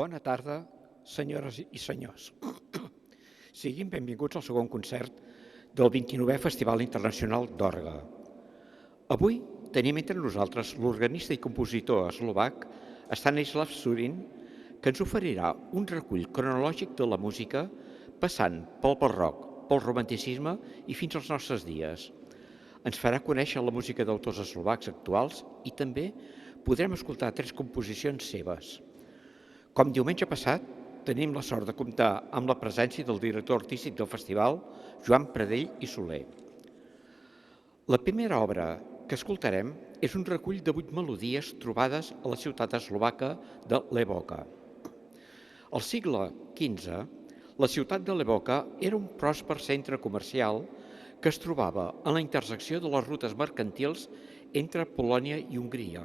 Bona tarda, senyores i senyors. Siguin benvinguts al segon concert del 29è Festival Internacional d'Orgue. Avui tenim entre nosaltres l'organista i compositor eslovac Stanislav Surin, que ens oferirà un recull cronològic de la música passant pel barroc, pel romanticisme i fins als nostres dies. Ens farà conèixer la música d'autors eslovacs actuals i també podrem escoltar 3 composicions seves. Com diumenge passat, tenim la sort de comptar amb la presència del director artístic del festival, Joan Pradell i Soler. La primera obra que escoltarem és un recull de 8 melodies trobades a la ciutat eslovaca de Levoča. Al segle XV, la ciutat de Levoča era un pròsper centre comercial que es trobava en la intersecció de les rutes mercantils entre Polònia i Hongria.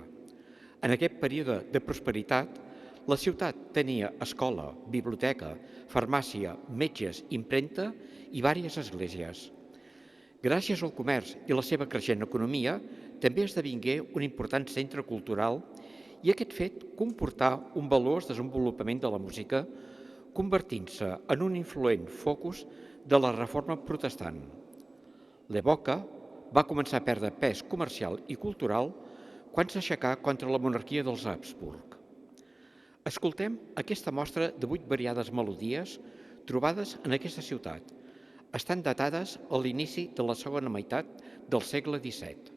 En aquest període de prosperitat, la ciutat tenia escola, biblioteca, farmàcia, metges, impremta i diverses esglésies. Gràcies al comerç i la seva creixent economia, també esdevingué un important centre cultural i aquest fet comportà un valuós desenvolupament de la música, convertint-se en un influent focus de la reforma protestant. Levoča va començar a perdre pes comercial i cultural quan s'aixecà contra la monarquia dels Habsburg. Escoltem aquesta mostra de 8 variades melodies trobades en aquesta ciutat. Estan datades a l'inici de la segona meitat del segle XVII.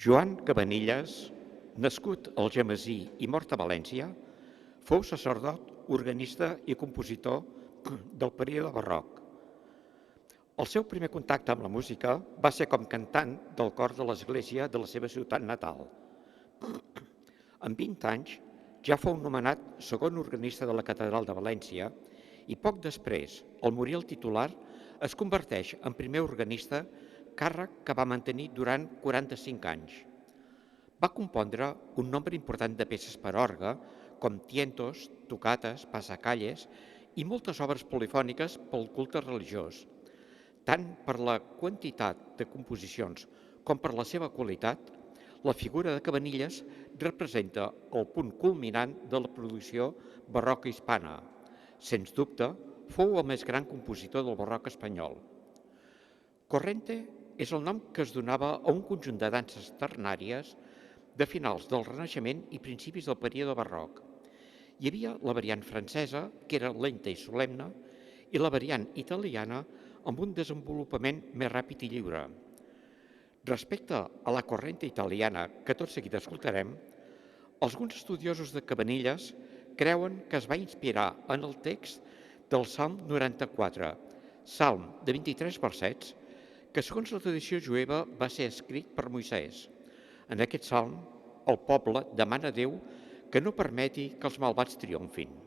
Joan Cabanilles, nascut al Algemesí i mort a València, fou sacerdot, organista i compositor del període barroc. El seu primer contacte amb la música va ser com cantant del cor de l'església de la seva ciutat natal. Amb 20 anys ja fou nomenat segon organista de la Catedral de València i poc després, al morir el titular, es converteix en primer organista, càrrec que va mantenir durant 45 anys. Va compondre un nombre important de peces per orgue, com tientos, tocates, passacalles i moltes obres polifòniques pel culte religiós. Tant per la quantitat de composicions com per la seva qualitat, la figura de Cabanilles representa el punt culminant de la producció barroca hispana. Sens dubte, fou el més gran compositor del barroc espanyol. Corrente és el nom que es donava a un conjunt de danses ternàries de finals del Renaixement i principis del període barroc. Hi havia la variant francesa, que era lenta i solemne, i la variant italiana, amb un desenvolupament més ràpid i lliure. Respecte a la corrente italiana, que tot seguit escoltarem, alguns estudiosos de Cabanilles creuen que es va inspirar en el text del Salm 94, salm de 23 versets, que segons la tradició jueva va ser escrit per Moisès. En aquest salm, el poble demana a Déu que no permeti que els malvats triomfin.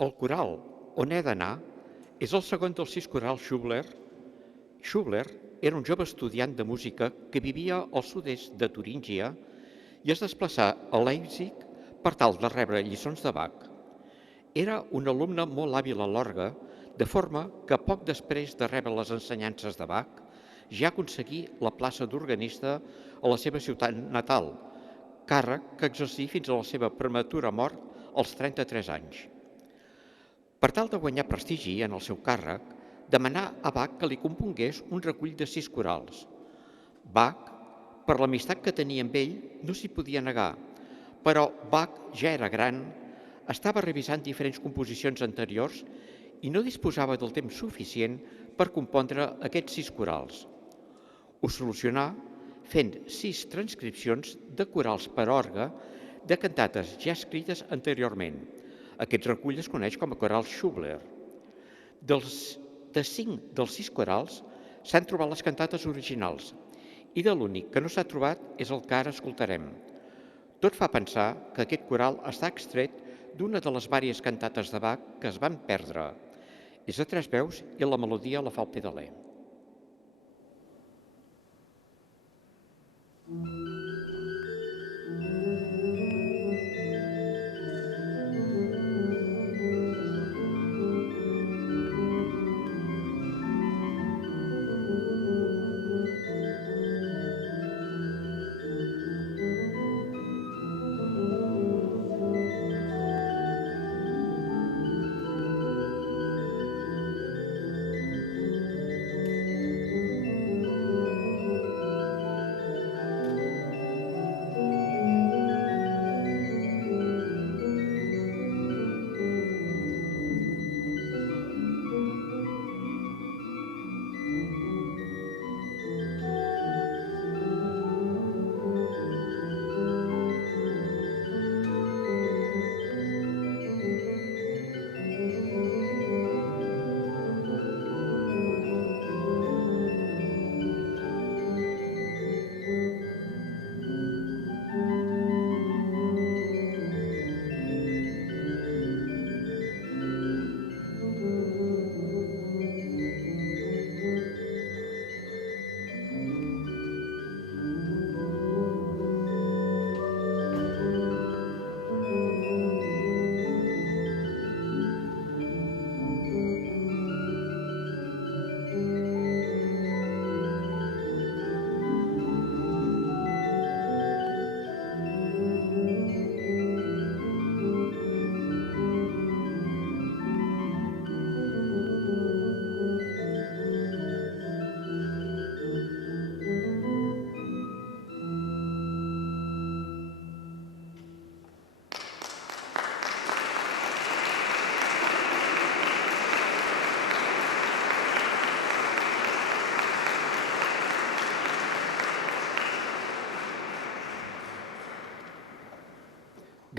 El coral on he d'anar és el segon dels 6 corals Schubler. Schubler era un jove estudiant de música que vivia al sud-est de Turíngia i es desplaçà a Leipzig per tal de rebre lliçons de Bach. Era un alumne molt hàbil a l'orgue, de forma que poc després de rebre les ensenyances de Bach ja aconseguí la plaça d'organista a la seva ciutat natal, càrrec que exercí fins a la seva prematura mort als 33 anys. Per tal de guanyar prestigi en el seu càrrec, demanà a Bach que li compongués un recull de 6 corals. Bach, per l'amistat que tenia amb ell, no s'hi podia negar, però Bach ja era gran, estava revisant diferents composicions anteriors i no disposava del temps suficient per compondre aquests 6 corals. Ho solucionà fent 6 transcripcions de corals per orgue de cantates ja escrites anteriorment. Aquest recull es coneix com a coral Schubler. De 5 dels 6 corals s'han trobat les cantates originals i de l'únic que no s'ha trobat és el que ara escoltarem. Tot fa pensar que aquest coral està extret d'una de les vàries cantates de Bach que es van perdre. És a 3 veus i la melodia la fa el pedaler.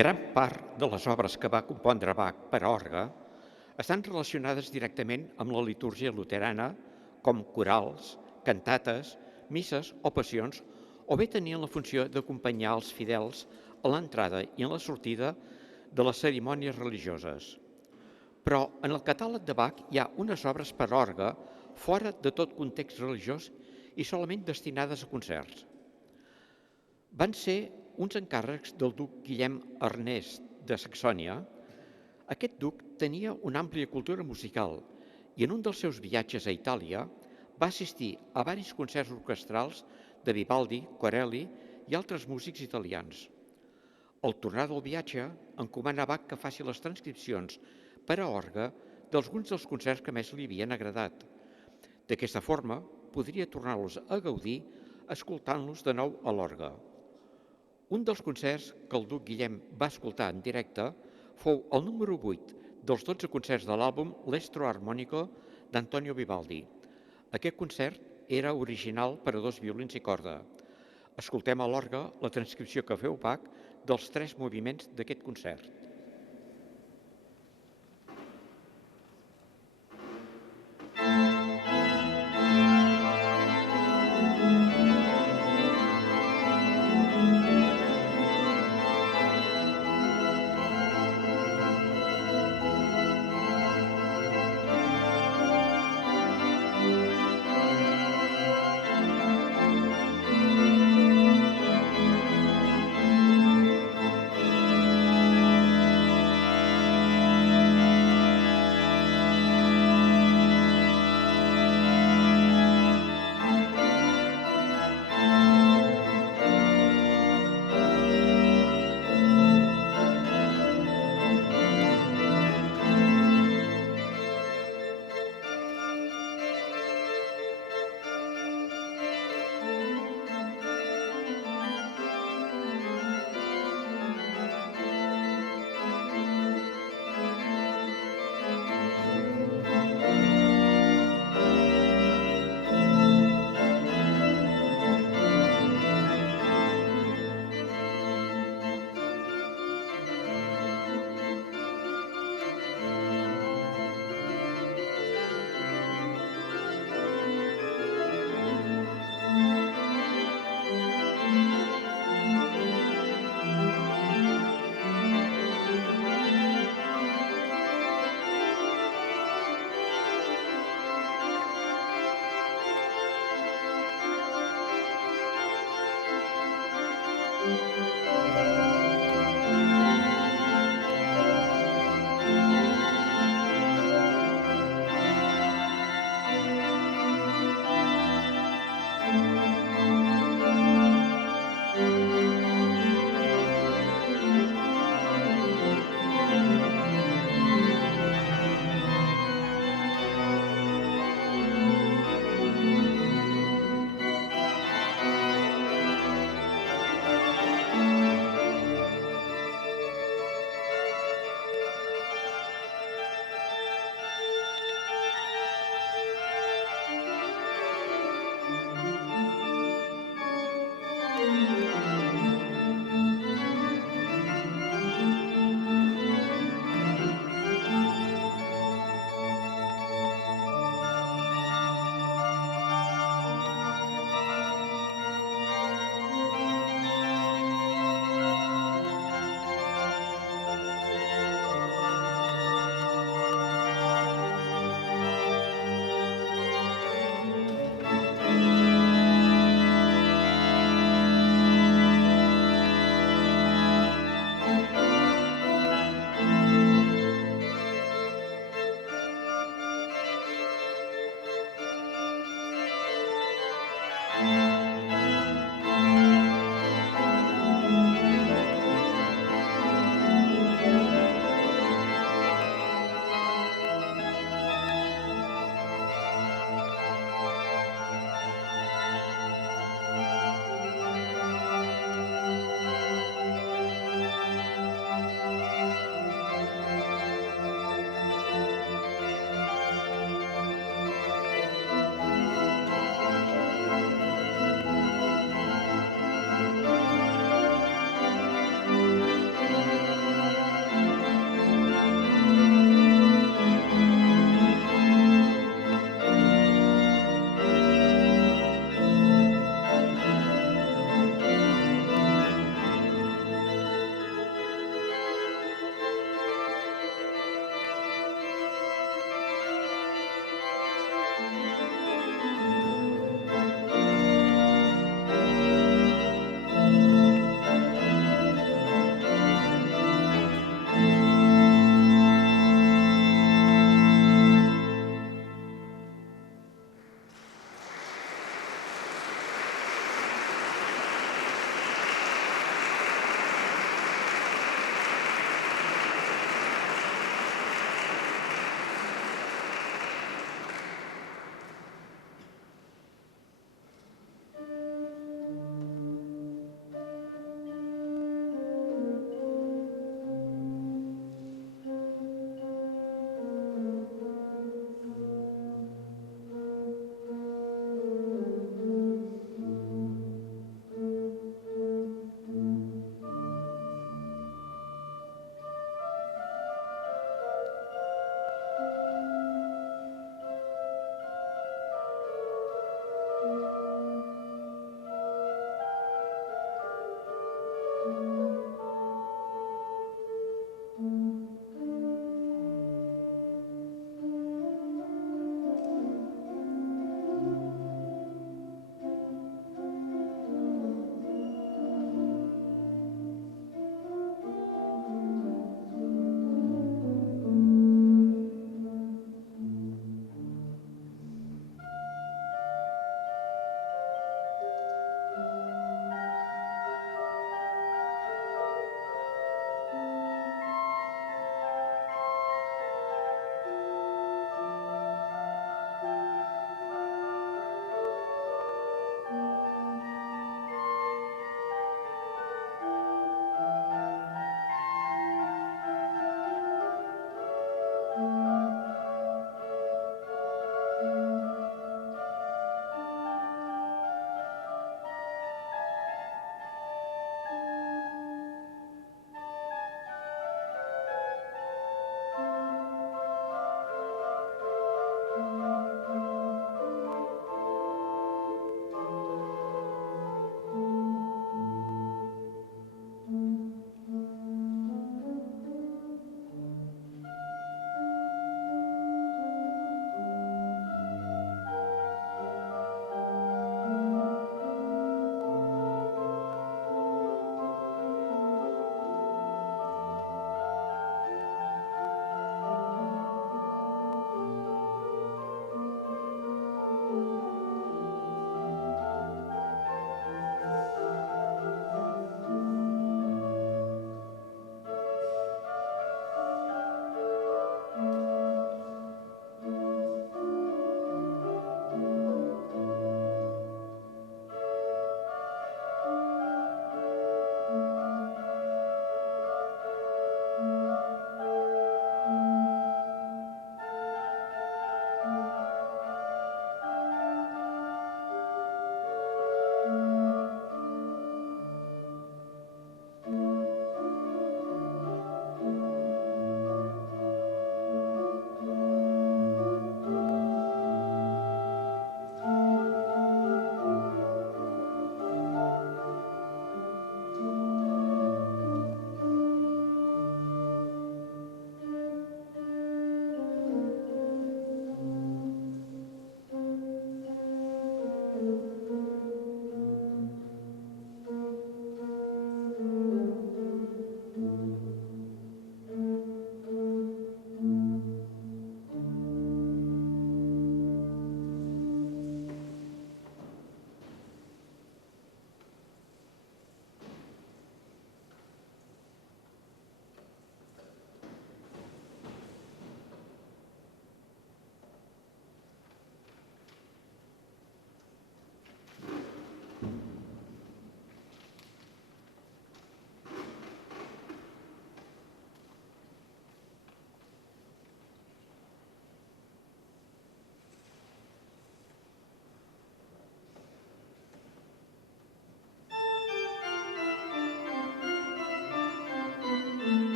Gran part de les obres que va compondre Bach per a orgue estan relacionades directament amb la litúrgia luterana, com corals, cantates, misses o passions, o bé tenien la funció d'acompanyar els fidels a l'entrada i en la sortida de les cerimònies religioses. Però en el catàleg de Bach hi ha unes obres per a orgue fora de tot context religiós i solament destinades a concerts. Van ser uns encàrrecs del duc Guillem Ernest de Saxònia. Aquest duc tenia una àmplia cultura musical i en un dels seus viatges a Itàlia va assistir a varis concerts orquestrals de Vivaldi, Corelli i altres músics italians. Al tornar del viatge, encomana a Bach que faci les transcripcions per a orgue d'alguns dels concerts que més li havien agradat. D'aquesta forma, podria tornar-los a gaudir escoltant-los de nou a l'orgue. Un dels concerts que el duc Guillem va escoltar en directe fou el número 8 dels 12 concerts de l'àlbum L'Estro Armonico d'Antonio Vivaldi. Aquest concert era original per a 2 violins i corda. Escoltem a l'orgue la transcripció que feu Bach dels 3 moviments d'aquest concert.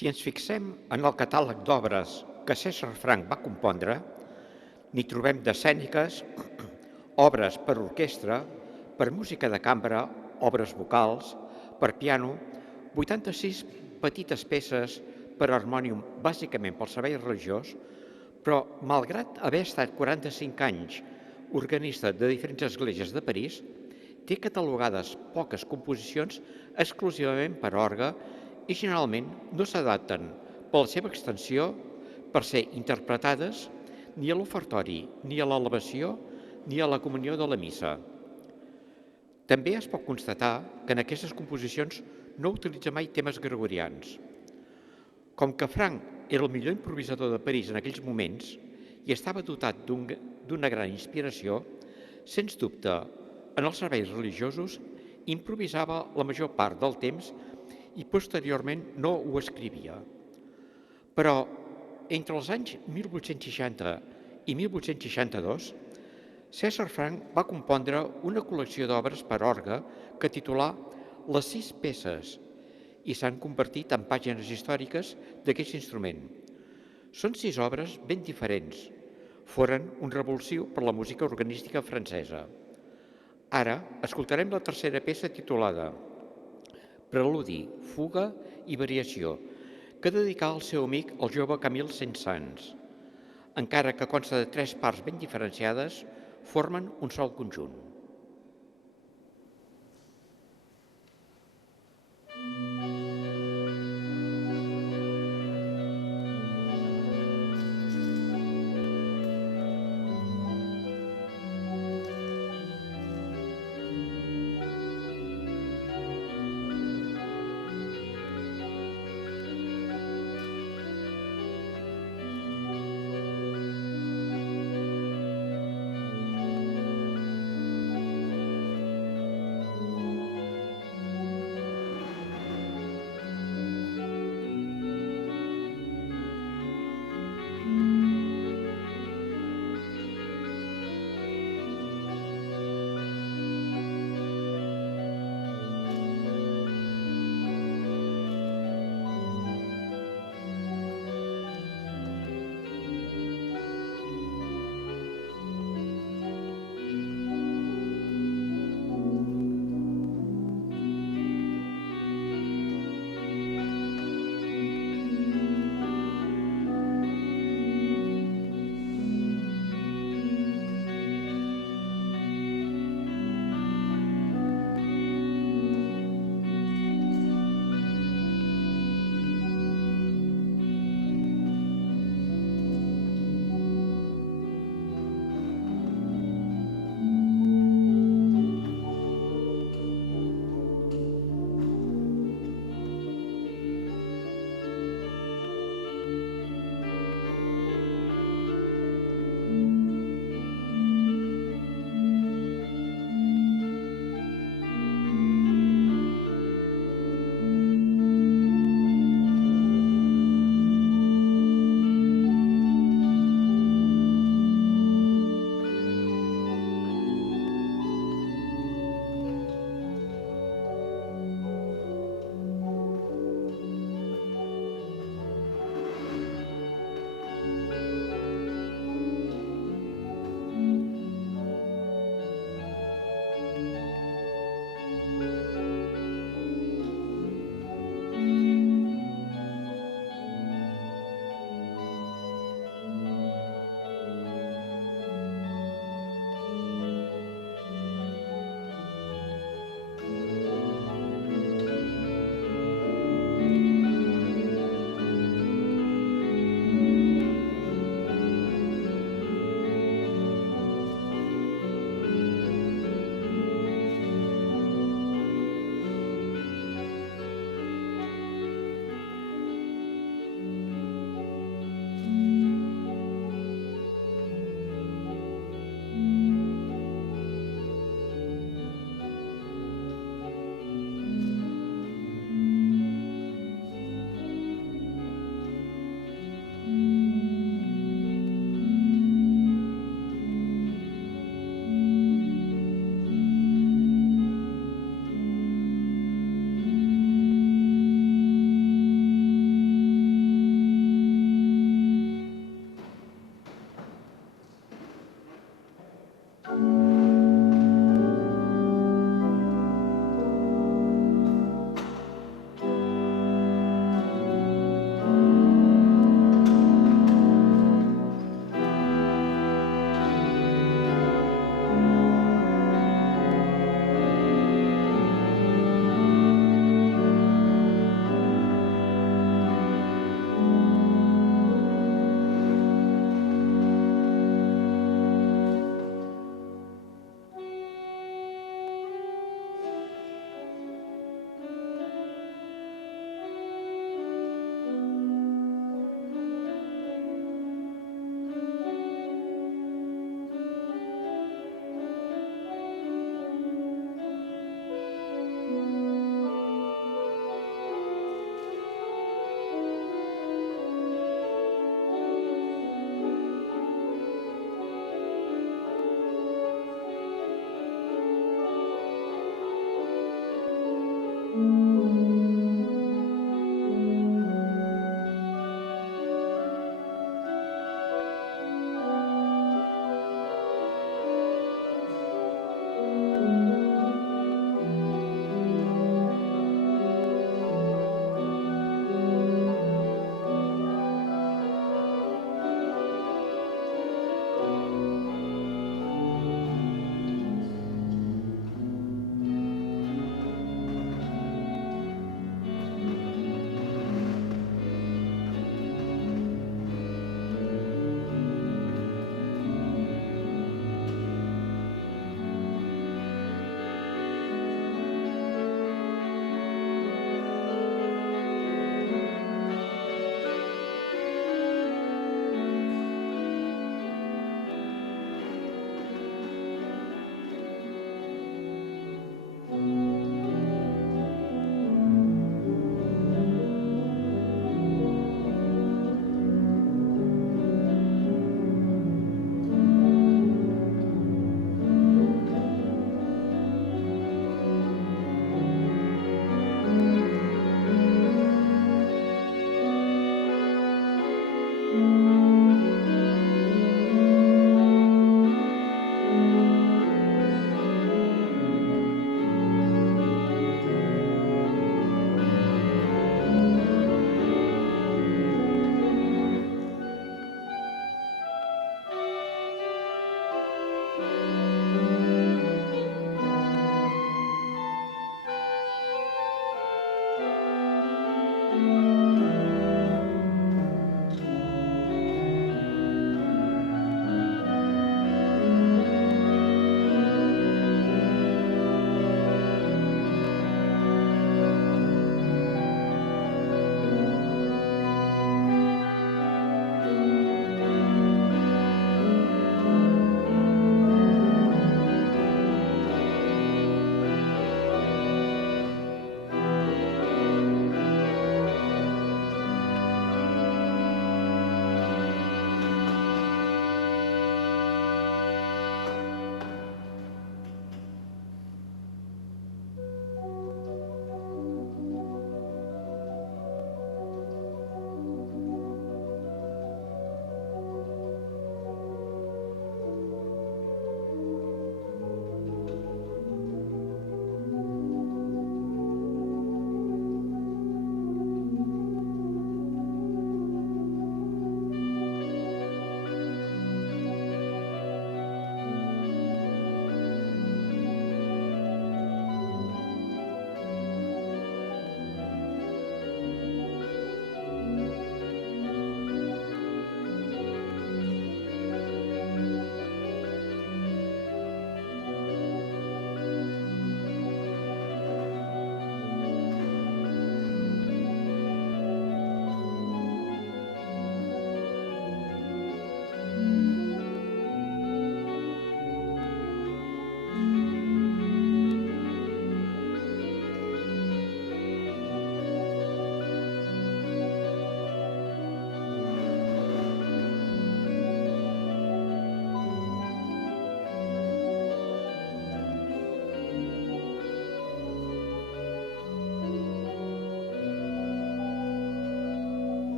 Si ens fixem en el catàleg d'obres que César Franck va compondre, n'hi trobem d'escèniques, obres per orquestra, per música de cambra, obres vocals, per piano, 86 petites peces per harmònium, bàsicament pel servei religiós, però, malgrat haver estat 45 anys organista de diferents esglésies de París, té catalogades poques composicions exclusivament per orgue i generalment no s'adapten per la seva extensió per ser interpretades ni a l'ofertori, ni a l'elevació, ni a la comunió de la missa. També es pot constatar que en aquestes composicions no utilitza mai temes gregorians. Com que Franck era el millor improvisador de París en aquells moments i estava dotat d'una gran inspiració, sens dubte, en els serveis religiosos improvisava la major part del temps i posteriorment no ho escrivia. Però entre els anys 1860 i 1862, César Franck va compondre una col·lecció d'obres per orgue que titulà Les 6 peces i s'han convertit en pàgines històriques d'aquest instrument. Són 6 obres ben diferents. Foren un revulsiu per la música organística francesa. Ara escoltarem la tercera peça titulada Preludi, fuga i variació, que dedicà al seu amic el jove Camille Saint-Saëns. Encara que consta de 3 parts ben diferenciades, formen un sol conjunt.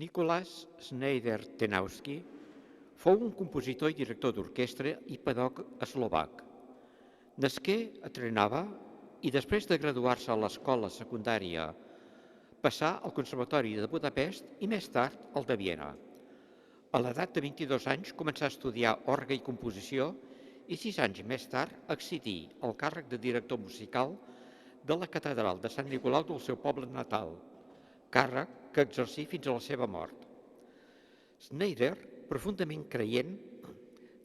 Nikolás Schneider-Tenowski fou un compositor i director d'orquestra i pedagog eslovac. Nasqué a Trnava i després de graduar-se a l'escola secundària passà al Conservatori de Budapest i més tard al de Viena. A l'edat de 22 anys començà a estudiar orgue i composició i 6 anys més tard accedí al càrrec de director musical de la Catedral de Sant Nicolau del seu poble natal, càrrec que exercí fins a la seva mort. Schneider, profundament creient,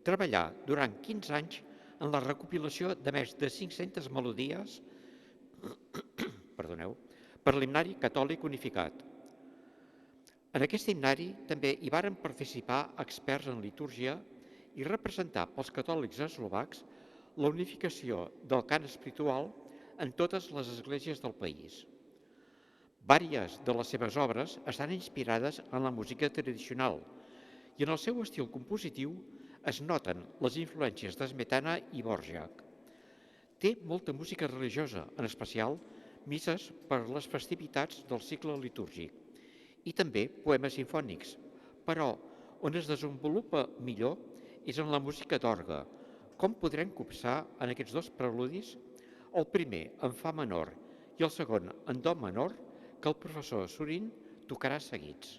treballà durant 15 anys en la recopilació de més de 500 melodies per l'himnari catòlic unificat. En aquest himnari també hi varen participar experts en litúrgia i representar pels catòlics eslovacs la unificació del cant espiritual en totes les esglésies del país. Vàries de les seves obres estan inspirades en la música tradicional i en el seu estil compositiu es noten les influències de Smetana i Dvořák. Té molta música religiosa, en especial misses per les festivitats del cicle litúrgic i també poemes simfònics, però on es desenvolupa millor és en la música d'orgue, com podrem copsar en aquests dos preludis, el primer en fa menor i el segon en do menor, que el professor Surin tocarà seguits.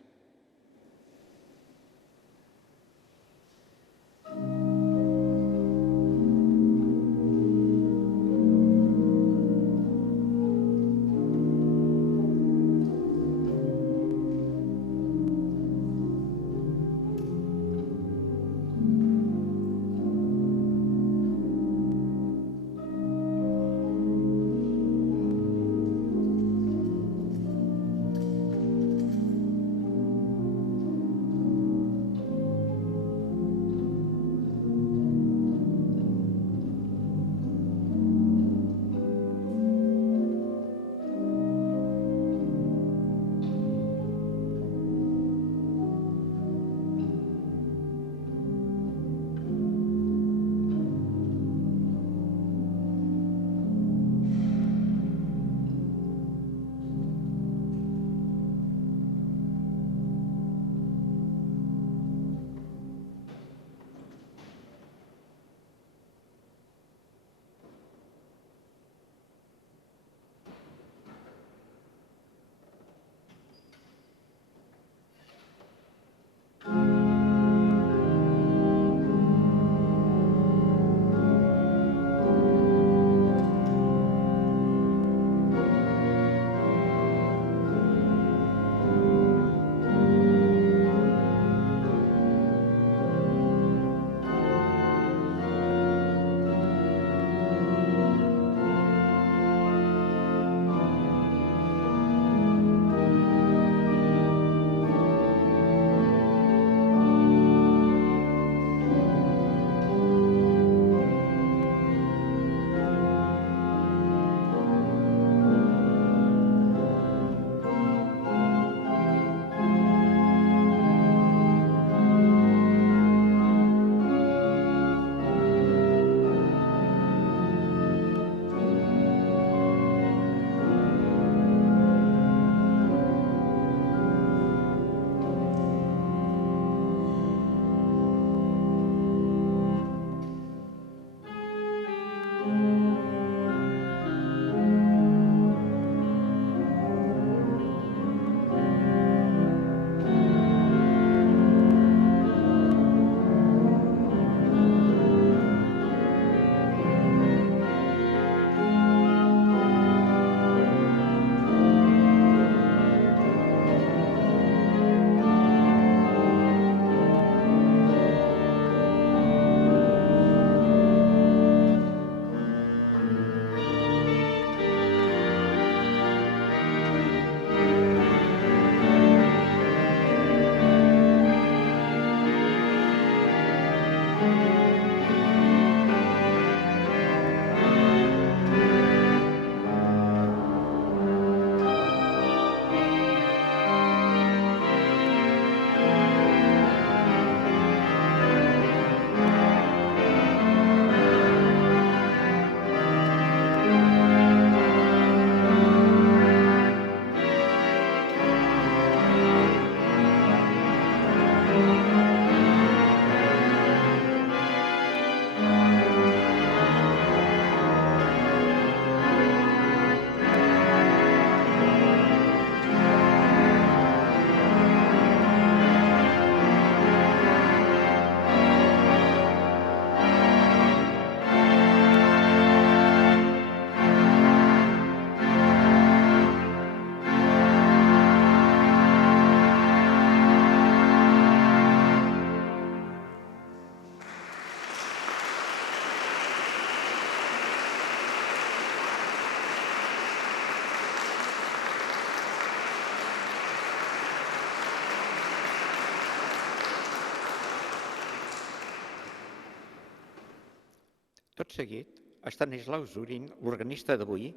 Tot seguit, Estanislau Zurin, l'organista d'avui,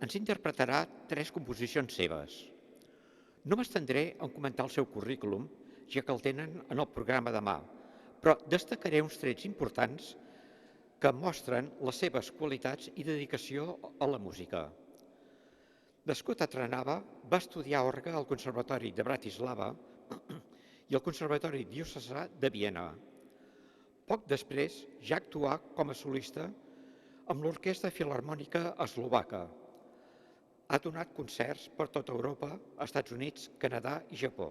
ens interpretarà 3 composicions seves. No m'estendré en comentar el seu currículum, ja que el tenen en el programa demà, però destacaré uns trets importants que mostren les seves qualitats i dedicació a la música. Nascut a Trnava, va estudiar orgue al Conservatori de Bratislava i al Conservatori Diocesà de Viena. Poc després ja actuà com a solista amb l'Orquestra Filharmònica Eslovaca. Ha donat concerts per tota Europa, Estats Units, Canadà i Japó.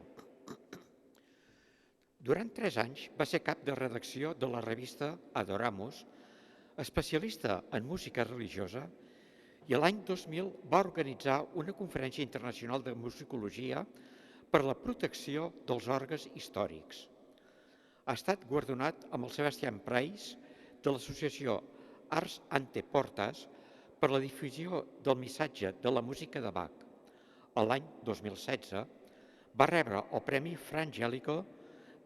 Durant 3 anys va ser cap de redacció de la revista Adoramus, especialista en música religiosa, i l'any 2000 va organitzar una conferència internacional de musicologia per la protecció dels orgues històrics. Ha estat guardonat amb el Sebastian Prize de l'associació Ars Ante Portas per la difusió del missatge de la música de Bach. L'any 2016 va rebre el Premi Fra Angelico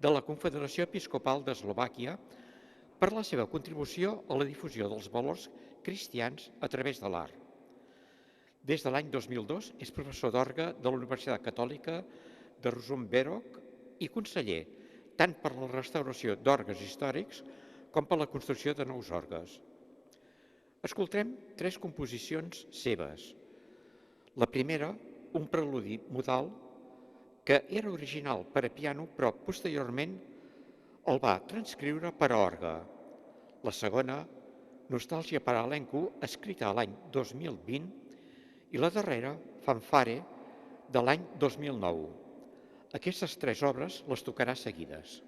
de la Confederació Episcopal d'Eslovàquia per la seva contribució a la difusió dels valors cristians a través de l'art. Des de l'any 2002 és professor d'orgue de la Universitat Catòlica de Ružomberok i conseller tant per la restauració d'orgues històrics com per la construcció de nous orgues. Escoltem 3 composicions seves. La primera, un preludi modal que era original per a piano però posteriorment el va transcriure per a orgue. La segona, Nostàlgia per a elenco, escrita l'any 2020, i la darrera, Fanfare, de l'any 2009. Aquestes 3 obres les tocarà seguides.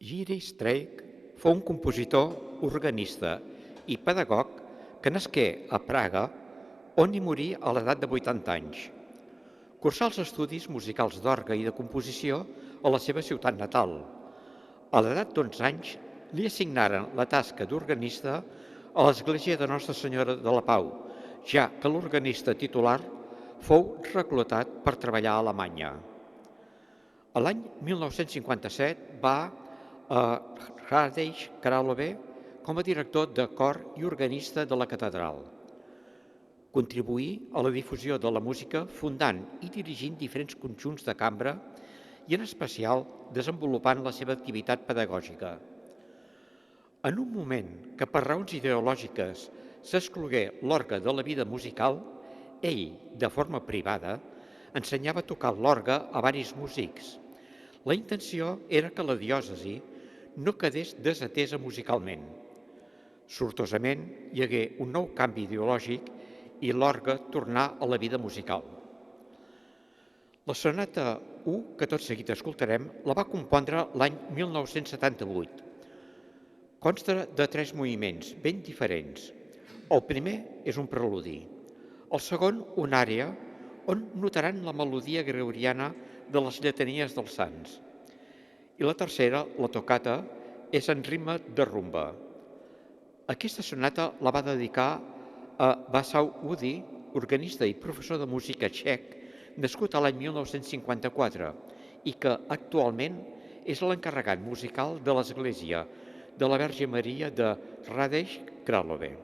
Jiří Streich fou un compositor, organista i pedagog que nasqué a Praga, on hi morí a l'edat de 80 anys. Cursà els estudis musicals d'orgue i de composició a la seva ciutat natal. A l'edat d'11 anys li assignaren la tasca d'organista a l'església de Nostra Senyora de la Pau, ja que l'organista titular fou reclutat per treballar a Alemanya. A l'any 1957 va a Hradec Králové com a director de cor i organista de la catedral. Contribuí a la difusió de la música fundant i dirigint diferents conjunts de cambra i en especial desenvolupant la seva activitat pedagògica. En un moment que per raons ideològiques s'exclogué l'orgue de la vida musical, ell, de forma privada, ensenyava a tocar l'orgue a varis músics. La intenció era que la diòcesi no quedés desatesa musicalment. Sortosament, hi hagué un nou canvi ideològic i l'orgue tornà a la vida musical. La sonata 1, que tot seguit escoltarem, la va compondre l'any 1978. Consta de 3 moviments ben diferents. El primer és un preludi. El segon, una àrea, on notaran la melodia gregoriana de les lletanies dels sants. I la tercera, la toccata, és en ritme de rumba. Aquesta sonata la va dedicar a Václav Udy, organista i professor de música txec, nascut a l'any 1954 i que actualment és l'encarregat musical de l'Església de la Verge Maria de Hradec Králové.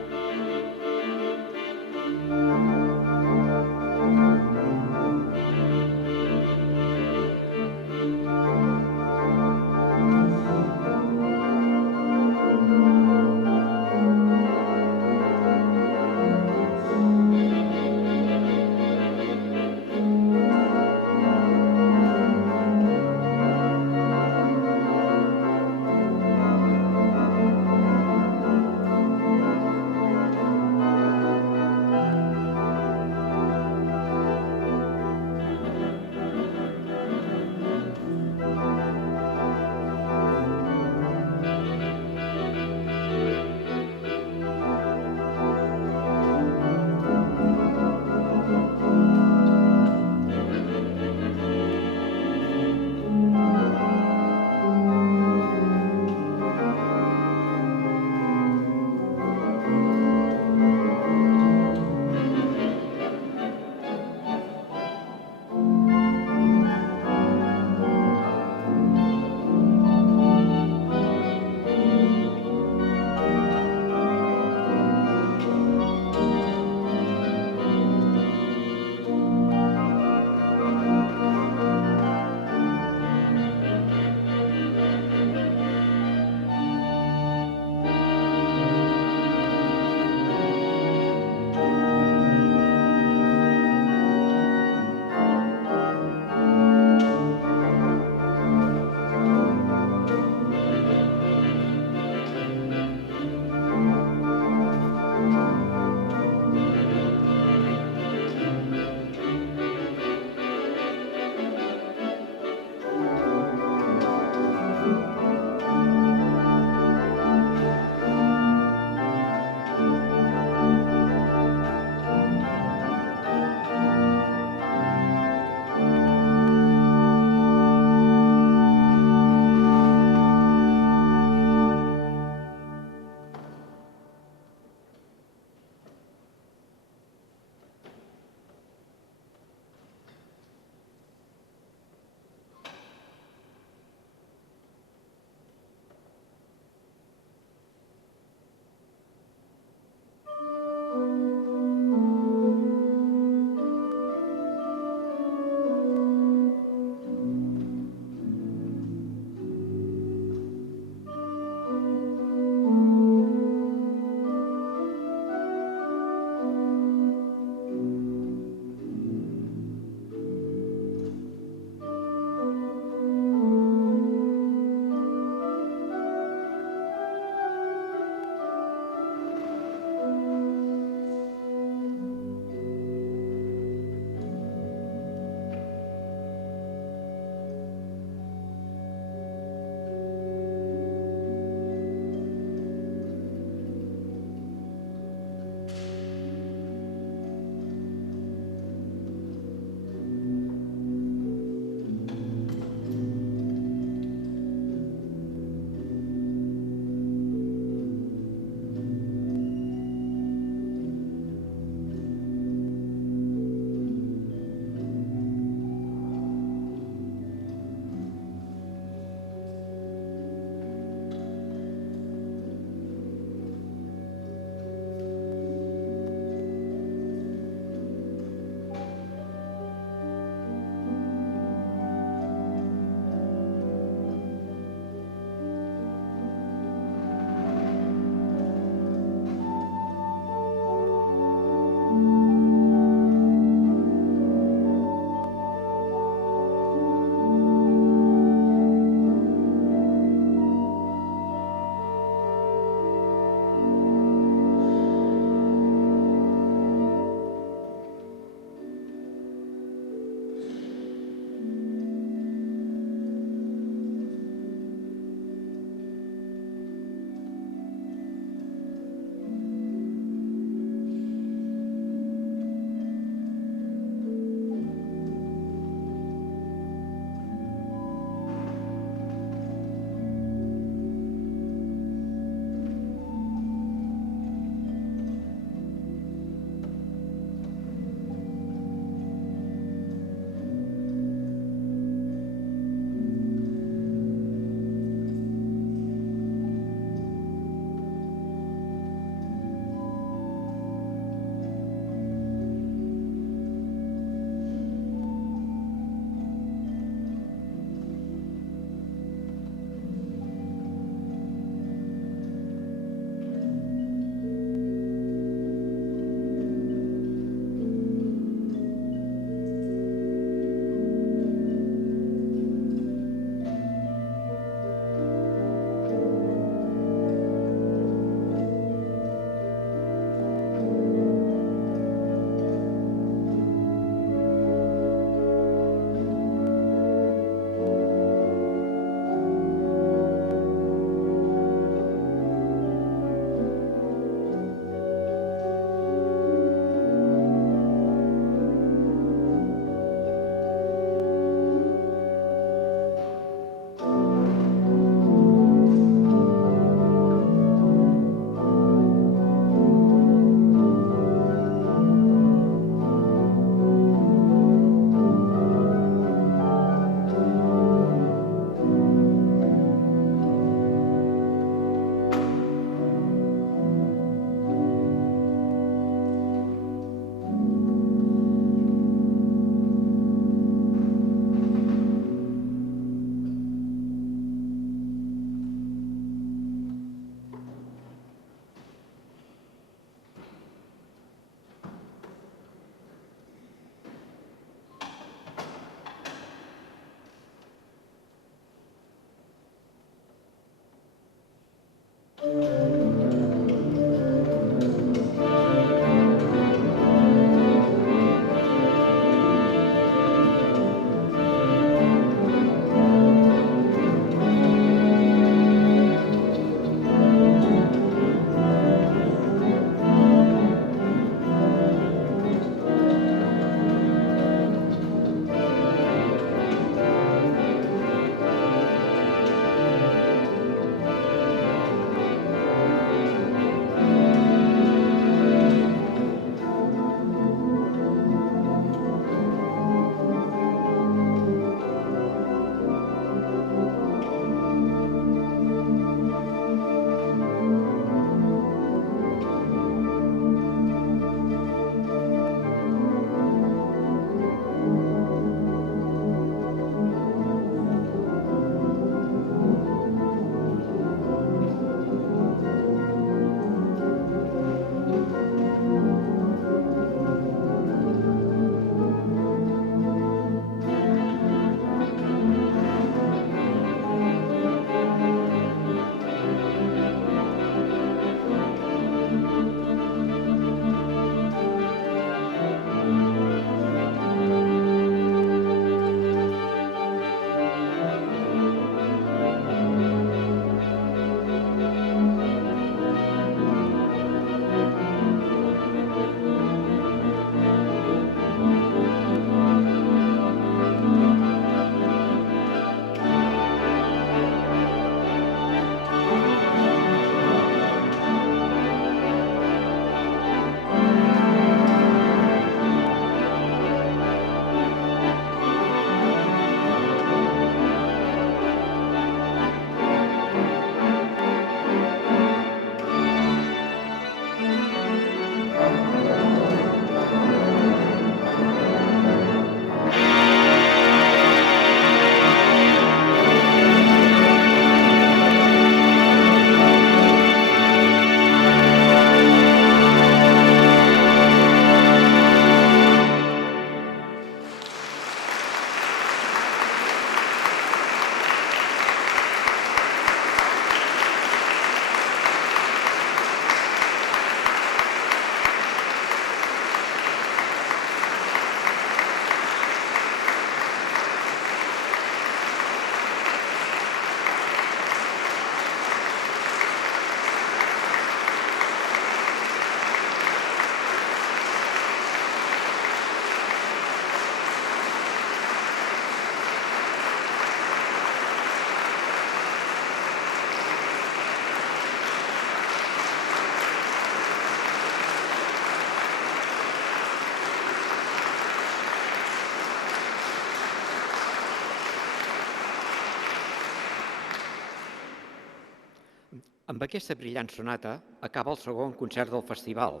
Amb aquesta brillant sonata acaba el segon concert del festival,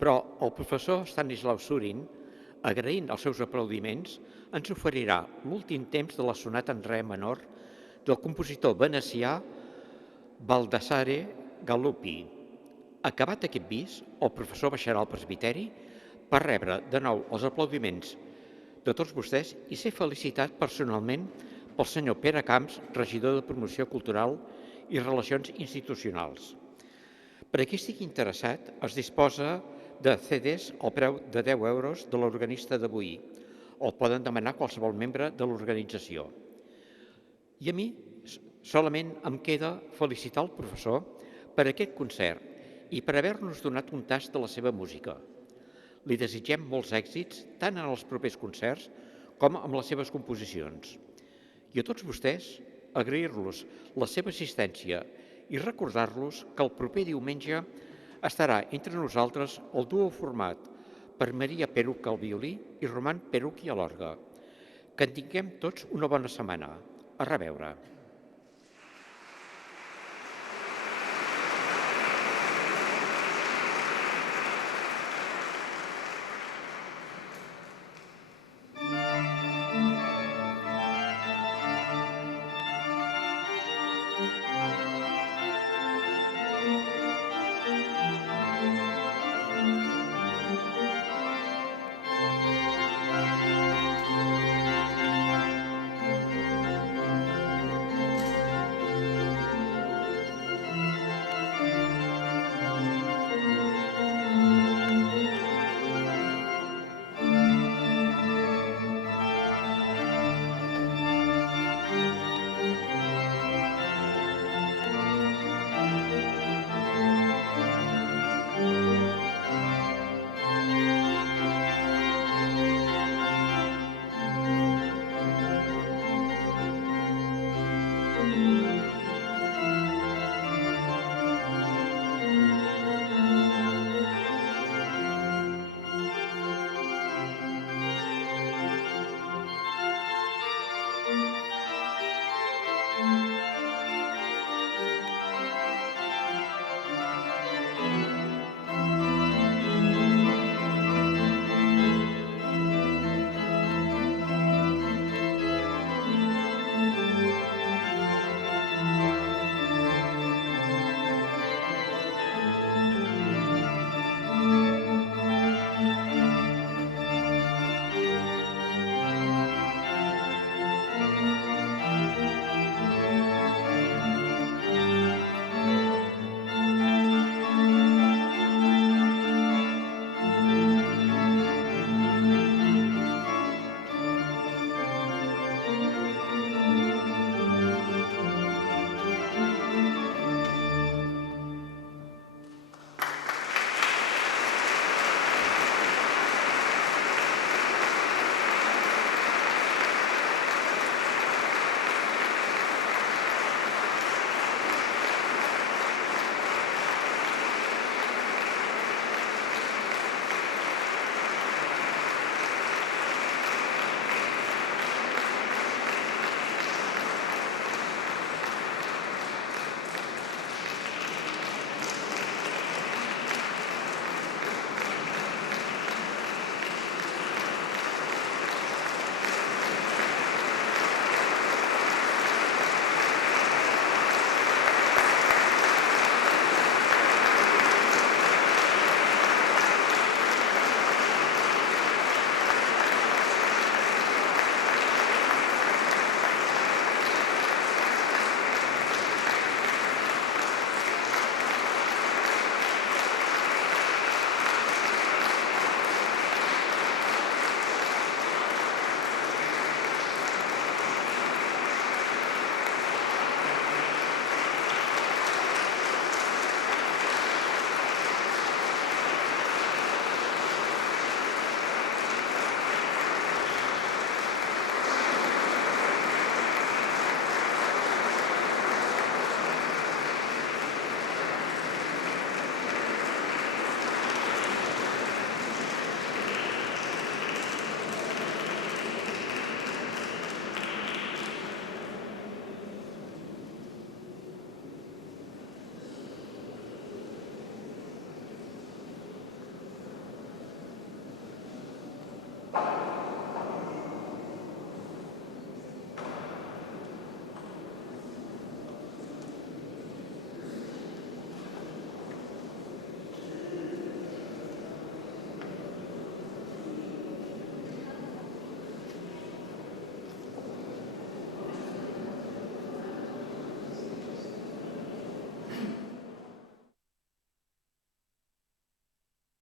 però el professor Stanislau Surin, agraint els seus aplaudiments, ens oferirà l'últim temps de la sonata en re menor del compositor venecià Baldassare Galuppi. Acabat aquest bis, el professor baixarà al presbiteri per rebre de nou els aplaudiments de tots vostès i ser felicitat personalment pel senyor Pere Camps, regidor de Promoció Cultural i Relacions Institucionals. Per a qui estigui interessat, es disposa de CDs al preu de 10 euros de l'organista d'avui. El poden demanar qualsevol membre de l'organització. I a mi solament em queda felicitar el professor per aquest concert i per haver-nos donat un tast de la seva música. Li desitgem molts èxits tant en els propers concerts com amb les seves composicions. I a tots vostès, agrair-los la seva assistència i recordar-los que el proper diumenge estarà entre nosaltres el duo format per Maria Peruch al violí i Roman Peruch a l'orgue. Que en tinguem tots una bona setmana. A reveure.